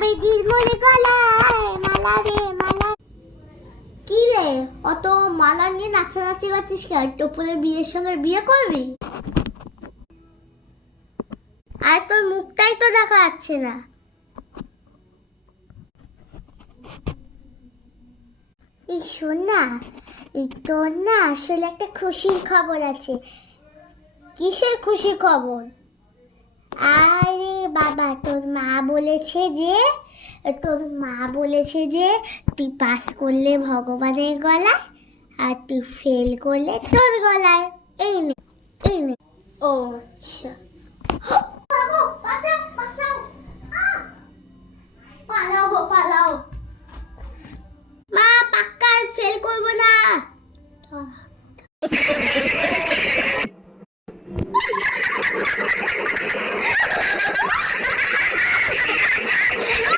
বেদির মোলে গলায় মালা রে মালা। কি রে, অত মালা নিয়ে নাচানাচি করছিস কেন? টপুরের বিয়ের সঙ্গে বিয়ে করবি? আর তোর মুখটাই তো দেখা যাচ্ছে না। এই শোন না, এই তোর না আসলে একটা খুশির খবর আছে। কিসের খুশি খবর? আরে বাবা, তোর মা বলেছে যে তুই পাস করলে ভগবানের গলায়, আর তুই ফেল করলে তোর গলায়। এই নে, এই নে। ও আচ্ছা। বাঁচাও, বাঁচাও।